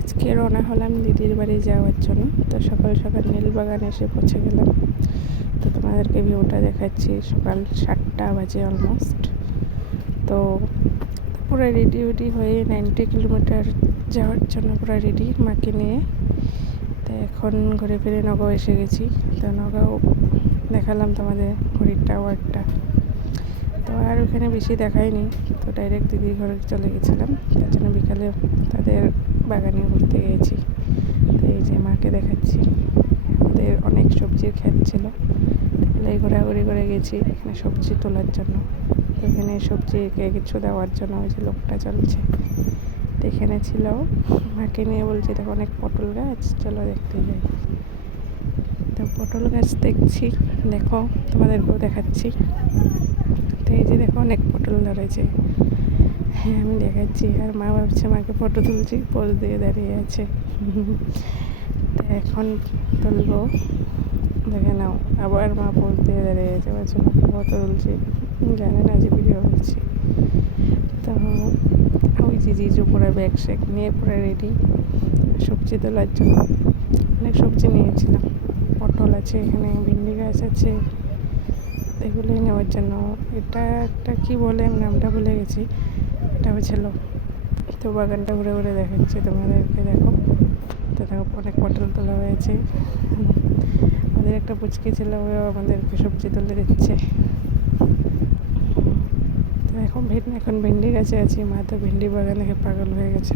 আজকে রওনা হলাম দিদির বাড়ি যাওয়ার জন্য। তো সকাল সকাল নীলবাগান এসে পৌঁছে গেলাম। তো তোমাদেরকে ভিউটা দেখাচ্ছি। সকাল 7টা বাজে অলমোস্ট। তো পুরো রেডি হয়ে 90 কিলোমিটার যাওয়ার জন্য পুরো রেডি মাকে নিয়ে। তো এখন ঘুরে ফিরে নগাঁও এসে গেছি। তো নগাঁও দেখালাম তোমাদের ঘড়ির টাওয়ারটা। তো আর ওখানে বেশি দেখায়নি। তো ডাইরেক্ট দিদির ঘরে চলে গেছিলাম। তার জন্য বিকালে তাদের বাগানে ঘুরতে গিয়েছি। তো এই যে মাকে দেখাচ্ছি, আমাদের অনেক সবজির ক্ষেত ছিল। তাহলে ঘোরাঘুরি করে গেছি এখানে সবজি তোলার জন্য। তো এখানে সবজিকে কিছু দেওয়ার জন্য ওই যে লোকটা চলছে। তো এখানে ছিল, মাকে নিয়ে বলছি দেখো অনেক পটল গাছ, চলো দেখতে যাই। তো পটল গাছ দেখছি, দেখো তোমাদেরকেও দেখাচ্ছি। তো এই যে দেখো অনেক পটল ধরেছে। হ্যাঁ, আমি দেখাচ্ছি। আর মা ভাবছে মাকে ফটো তুলছি, পোজ দিয়ে দাঁড়িয়ে আছে। তো এখন তুলবো, দেখে নাও। আবার মা পোজ দিয়ে দাঁড়িয়ে আছে, বলছে মাকে ফটো তুলছি, জানে না যে ভিডিও করছি। তো ওই যে জিজু পুরো ব্যাগ শ্যাগ নিয়ে পুরো রেডি সবজি তোলার জন্য। অনেক সবজি নিয়েছিলাম, পটল আছে, এখানে ভিন্ডি গাছ আছে, এগুলোই নেওয়ার জন্য। এটা একটা কি বলে, আমি নামটা ভুলে গেছি। এটা হয়েছিল। তো বাগানটা ঘুরে ঘুরে দেখাচ্ছি তোমাদেরকে, দেখো। তো দেখো অনেক পটল তোলা হয়েছে। আমাদের একটা পুচকি ছিল, ও আমাদেরকে সবজি তুলে দিচ্ছে। তো এখন ভেন্ডি গাছে আছি। মা তো ভেন্ডি বাগান দেখে পাগল হয়ে গেছে,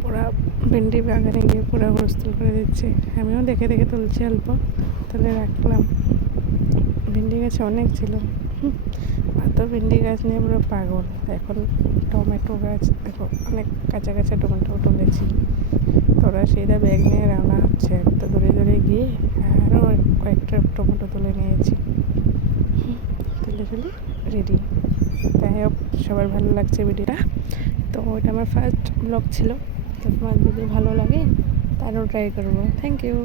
পুরা ভেন্ডি বাগানে গিয়ে পুরা হুলস্থুল করে দিচ্ছে। আমিও দেখে দেখে তুলছি অল্প, তুলে রাখলাম। ভেন্ডি গাছে অনেক ছিল। তো ভেন্ডি গাছ নিয়ে পুরো পাগল। এখন টমেটো গাছ দেখো, অনেক কাঁচা কাঁচা টমেটো তুলেছি। তোরা সেইটা ব্যাগ নিয়ে রান্না হচ্ছে। তো দূরে দূরে গিয়ে আরও কয়েকটা টমেটো তুলে নিয়েছি, তুলে রেডি। তাই হোক, সবার ভালো লাগছে ভিডিওটা। তো ওইটা আমার ফার্স্ট ব্লগ ছিল। তো তোমার যদি ভালো লাগে তারও ট্রাই করবো। Thank you.